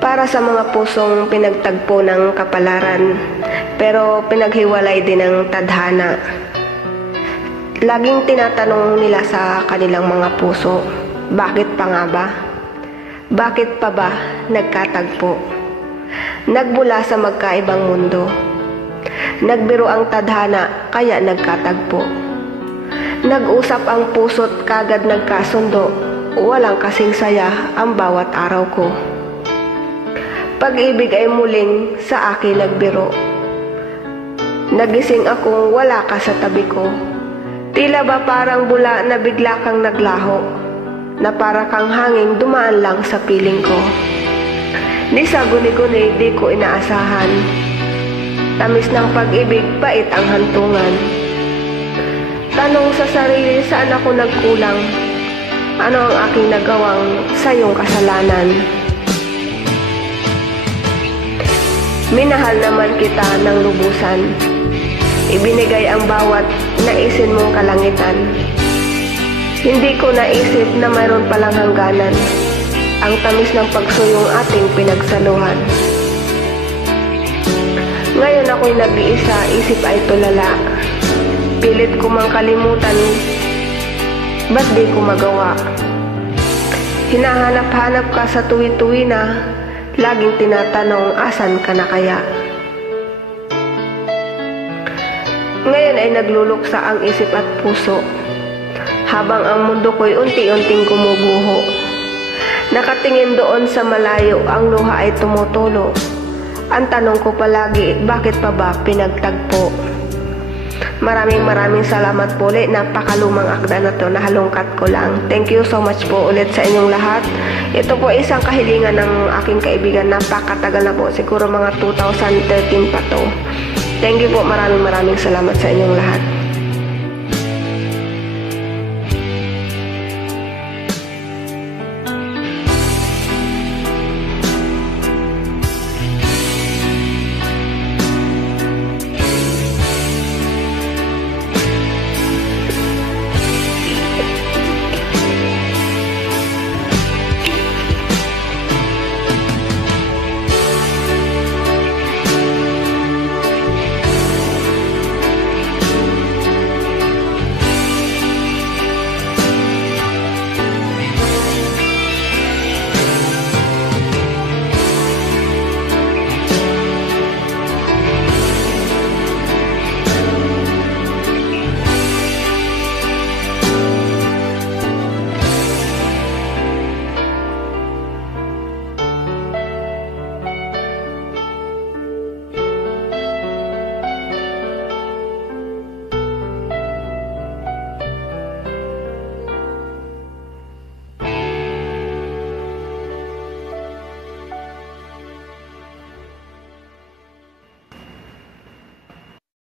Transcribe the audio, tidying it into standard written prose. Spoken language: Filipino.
Para sa mga pusong pinagtagpo ng kapalaran, pero pinaghiwalay din ng tadhana. Laging tinatanong nila sa kanilang mga puso, bakit pa nga ba? Bakit pa ba nagkatagpo? Nagbula sa magkaibang mundo. Nagbiro ang tadhana, kaya nagkatagpo. Nag-usap ang puso't kagad nagkasundo, walang kasing saya ang bawat araw ko. Pag-ibig ay muling sa akin nagbiro. Nagising akong wala ka sa tabi ko. Tila ba parang bula na bigla kang naglaho, na para kang hanging dumaan lang sa piling ko. Di sa guni-guni di ko inaasahan. Tamis ng pag-ibig, bait ang hantungan. Tanong sa sarili, saan ako nagkulang? Ano ang aking nagawang sa iyong kasalanan? Minahal naman kita ng lubusan. Ibinigay ang bawat naisin mong kalangitan. Hindi ko naisip na mayroon palang hangganan ang tamis ng pagsuyong ating pinagsaluhan. Ngayon ako'y nag-iisa, isip ay tulala. Pilit ko mang kalimutan, ba't di ko magawa? Hinahanap-hanap ka sa tuwi-tuwi na, laging tinatanong, asan ka na kaya? Ngayon ay nagluluksa ang isip at puso, habang ang mundo ko'y unti-unting gumuguho. Nakatingin doon sa malayo, ang luha ay tumutulo. Ang tanong ko palagi, bakit pa ba pinagtagpo? Maraming salamat po ulit. Napakalumang akda na to, nahalungkat ko lang. Thank you so much po ulit sa inyong lahat. Ito po isang kahilingan ng aking kaibigan. Napakatagal na po, siguro mga 2013 pa to. Thank you po, maraming salamat sa inyong lahat.